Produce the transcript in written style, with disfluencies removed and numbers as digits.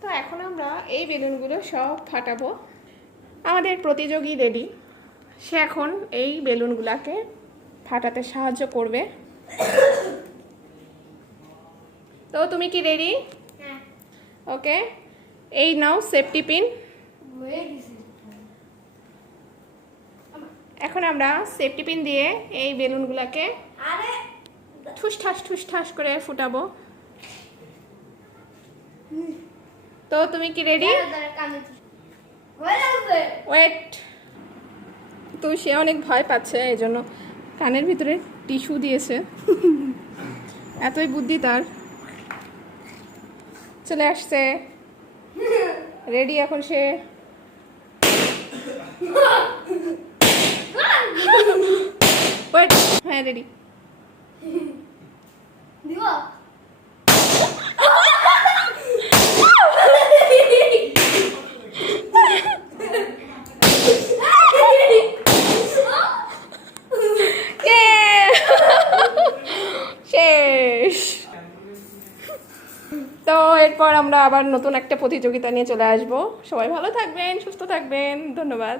তো এখন আমরা এই বেলুনগুলো সব ফাটাবো। আমাদের প্রতিযোগী রেডি, সে এখন এই বেলুনগুলোকে ফাটাতে সাহায্য করবে। তো তুমি কি রেডি? ওকে, এই নাও সেফটি পিন। এখন আমরা সেফটি পিন দিয়ে এই বেলুনগুলোকে ঠুস করে ফুটাবো। তো তুমি কি রেডি? ওয়েট, তো সে অনেক ভয় পাচ্ছে, এই জন্য কানের ভিতরে টিস্যু দিয়েছে। এতই বুদ্ধি তার, চলে আসছে, রেডি এখন সে। ওয়েট, হ্যাঁ রেডি। শেষ। তো এরপর আমরা আবার নতুন একটা প্রতিযোগিতা নিয়ে চলে আসবো। সবাই ভালো থাকবেন, সুস্থ থাকবেন, ধন্যবাদ।